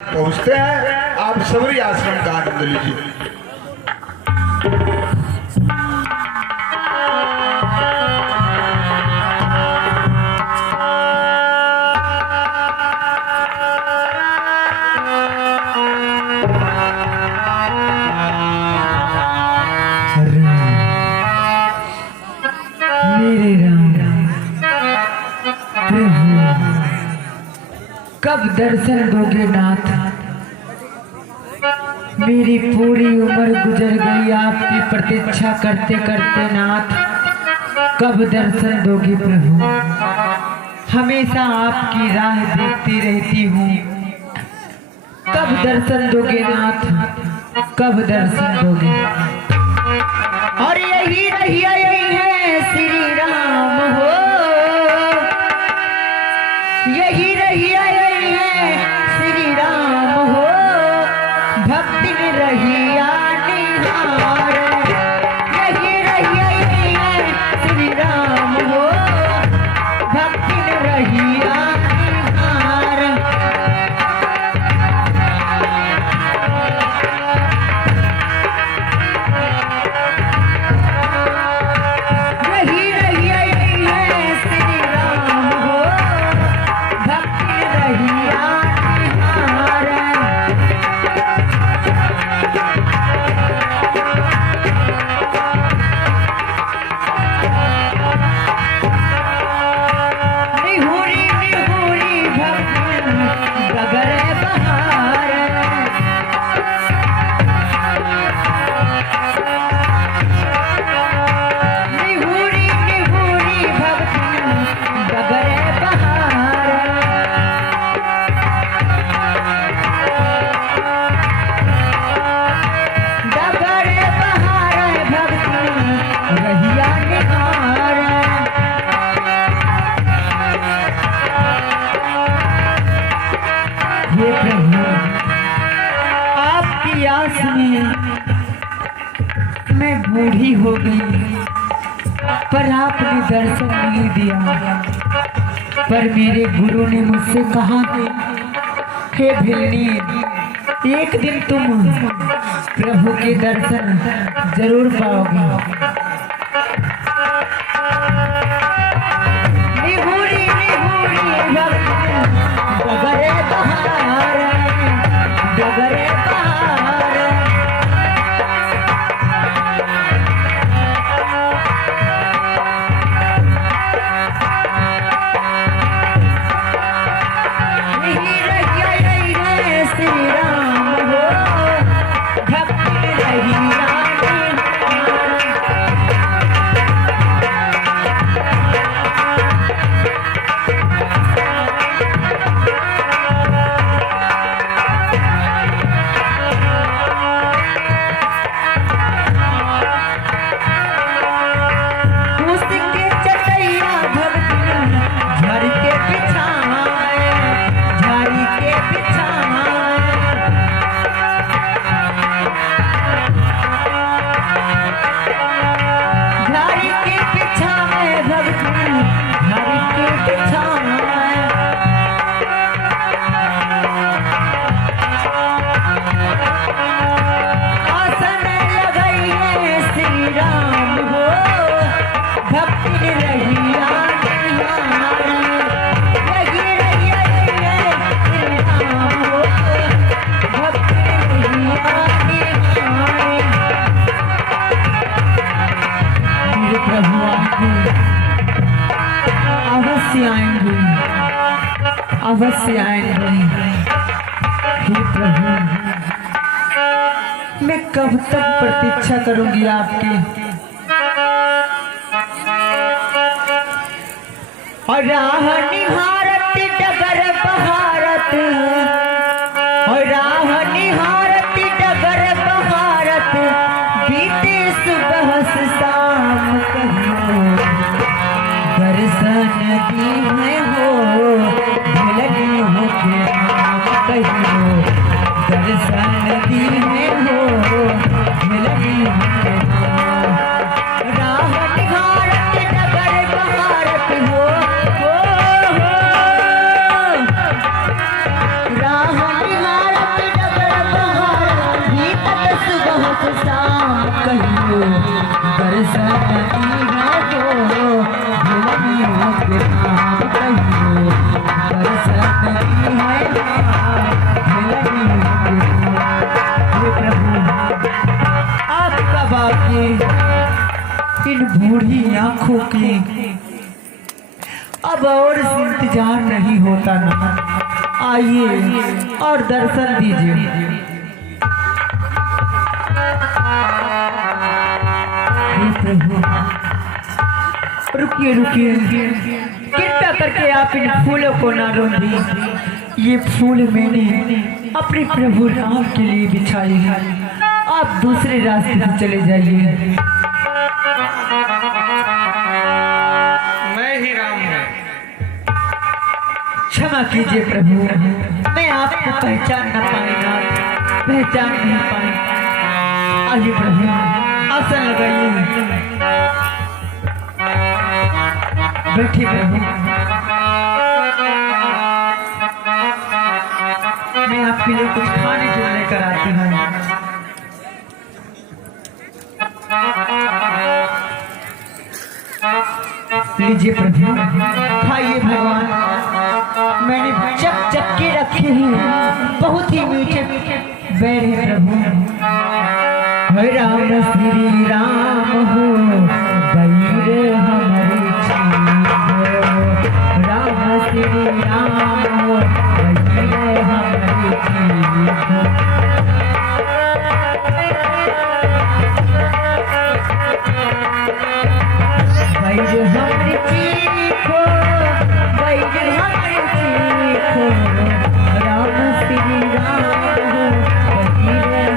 पहुंचते हैं। आप सबरी आश्रम का आनंद लीजिए। कब दर्शन दोगे नाथ? मेरी पूरी उम्र गुजर गई आपकी प्रतीक्षा करते करते नाथ। कब दर्शन दोगे प्रभु? हमेशा आपकी राह देखती रहती हूँ। कब दर्शन दोगे नाथ? कब दर्शन दोगे? और यही रहिया यही है श्री राम हो, यही रहिया यही है श्री राम हो, भक्ति में रहिया निहार। यही रहिया यही है श्री राम हो, भक्ति में रहिया निहार। यही रहिया यही है श्री राम हो, भक्ति में रहिया निहार। निहुरी निहुरी भक्ति गगरे बहार। निहुरी निहुरी भक्ति गगरे बहार। गगरे बहार भक्ति रहिया निहार। हे प्रभु, आपकी आस में मैं बूढ़ी हो गई, पर आपने दर्शन नहीं दिया। पर मेरे गुरु ने मुझसे कहा कि हे भिलनी, एक दिन तुम प्रभु के दर्शन जरूर पाओगे। निहुरी निहुरी भक्ति गगरे बहार, गगरे बहार। यही रहिया यही है श्री राम हो, भक्ति में रहिया निहार। उसके चटैया भक्ति झर के बिछाए, झाड़ी के बिछाए। झाड़ी के बिछाए भक्ति, झाड़ी के बिछाए। आसन लगाई है श्री राम हो, भक्ति में रहिया निहार। यही रहिया यही है श्री राम हो, भक्ति में रहिया निहार। मेरे प्रभु आएंगे, अवश्य आएंगे, अवश्य आएंगे। हे प्रभु, मैं कब तक प्रतीक्षा करूंगी आपकी? और राह निहारत डगर बहारत, और राह निहारत डगर बहारत, बीते सुबह से शाम कहियो दर्शन दी में हो, भिलनी हो के नाम कहियो दर्शन दी में हो, भिलनी हो के नाम। राह निहारत डगर बहारत हो, राह निहारत शाम कहियो दर्शन है तो भिलनियों के नाम कहियो दर्शन है भिलनियों के नाम। हे प्रभु आपका बाकी इन बूढ़ी आंखों की अब और इंतजार नहीं होता ना, आइए और दर्शन दीजिए। प्रभु रुकिए रुकिए, कृपया करके आप इन फूलों को ना रोंदिए। ये फूल मैंने अपने प्रभु राम के लिए बिछाए हैं, आप दूसरे रास्ते से चले जाइए। मैं ही राम हूँ। क्षमा कीजिए प्रभु, मैं आपको पहचान न पाई ना, पहचान नहीं पाई। आइए प्रभु आसन लगाइए, बैठिए प्रभु। मैं आपके लिए कुछ खाने को लेकर आती हूँ। लीजिए प्रभु, खाइए भगवान। मैंने चक चक के रखे हैं, बहुत ही मीठे बैर है प्रभु। हे राम श्री राम हो बैर हमारी चीज हो, राम श्री राम हो बैर हमारी चीज हो। बैर हमारी चीज हो, बैर हमारी चीज हो, राम श्री राम हो बैर।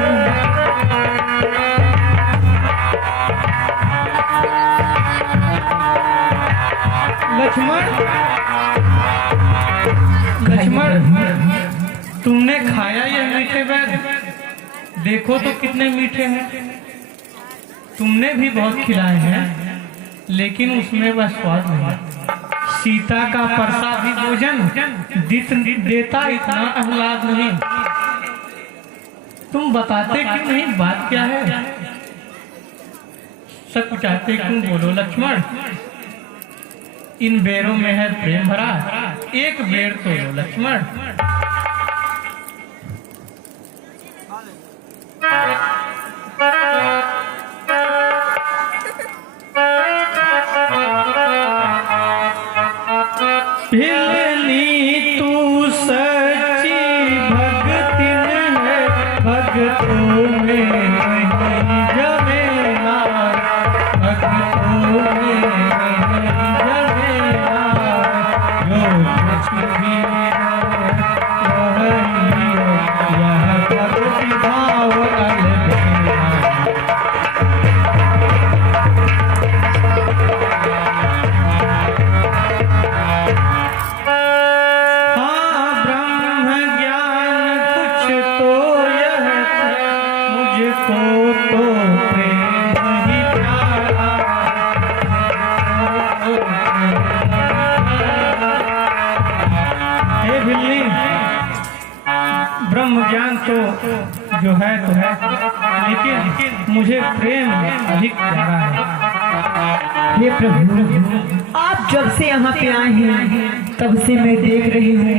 लक्ष्मण, लक्ष्मण, तुमने खाया ये मीठे बैर? देखो तो कितने मीठे हैं। तुमने भी बहुत खिलाए हैं, लेकिन उसमें वह स्वाद नहीं। सीता का परसा भी भोजन देता इतना आह्लाद नहीं। तुम बताते क्यों नहीं? बात क्या है? सकुचाते क्यों? बोलो लक्ष्मण। इन बेरों में है प्रेम भरा, एक बेर तो लो लक्ष्मण। भिलनी तू सच्ची भगतिन है, भगतों में नहीं जमेला, भगतों में नहीं जमेला। जो कुछ भी वही यह भक्ति भाव अलबेला। ब्रह्म ज्ञान तो जो है तो है, लेकिन मुझे प्रेम अधिक प्यारा है। हे प्रभु, आप जब से यहाँ पे आए हैं तब से मैं देख रही हूँ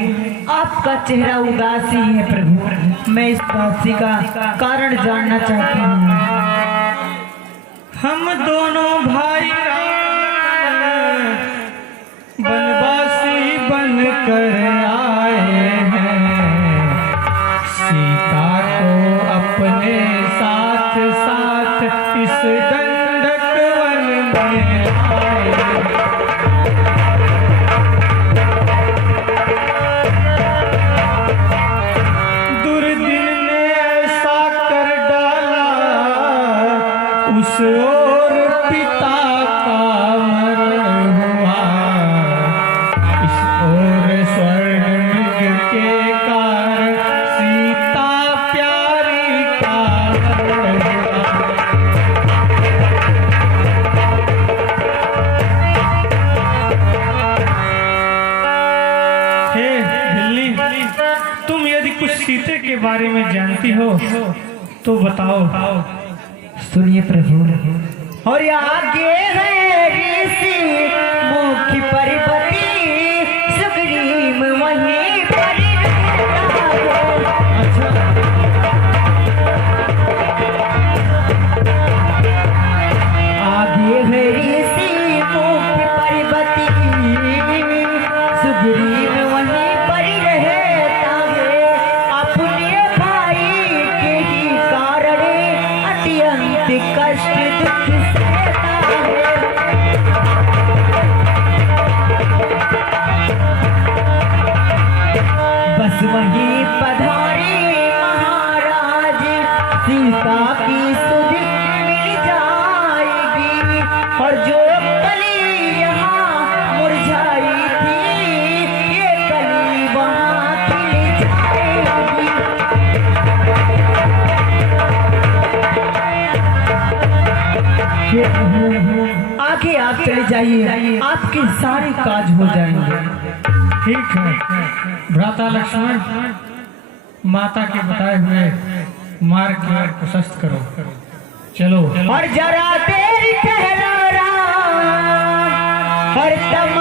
आपका चेहरा उदासी है प्रभु। मैं इस उदासी का कारण जानना चाहती हूँ। हम दोनों भाई बनवासी बन कर आए हैं, सीता को अपने साथ साथ इस दंडक वन में आए। दुर्दिन ने ऐसा कर डाला, उस ओर पिता का मरण हुआ, इस ओर स्वर्ण मृग के कारण सीता प्यारी का मरण हुआ। हे बिल्ली, तुम यदि कुछ सीते के बारे में जानती हो तो बताओ। सुनिए प्रभु। और आगे है ऋषि मुखी परिपति सुग्रीव वहीं पर रहता है। अच्छा, आगे है ऋषि मुखी परिपति सुग्रीव वहीं पर रहता है। अपने भाई के ही कारण अत्यंत कष्ट दुख सहता है। बस वहीं पधारे महाराज सीता की सुध मिल जाएगी। और जो कली यहाँ मुरझाई थी ये कली वहाँ खिल जाएगी। आगे आप चले जाइए, आपके सारे काज हो जाएंगे। ठीक है भ्राता लक्ष्मण, माता के बताए हुए मार्ग की ओर प्रशस्त करो। चलो। और जरा देर ठहरो राम, और तम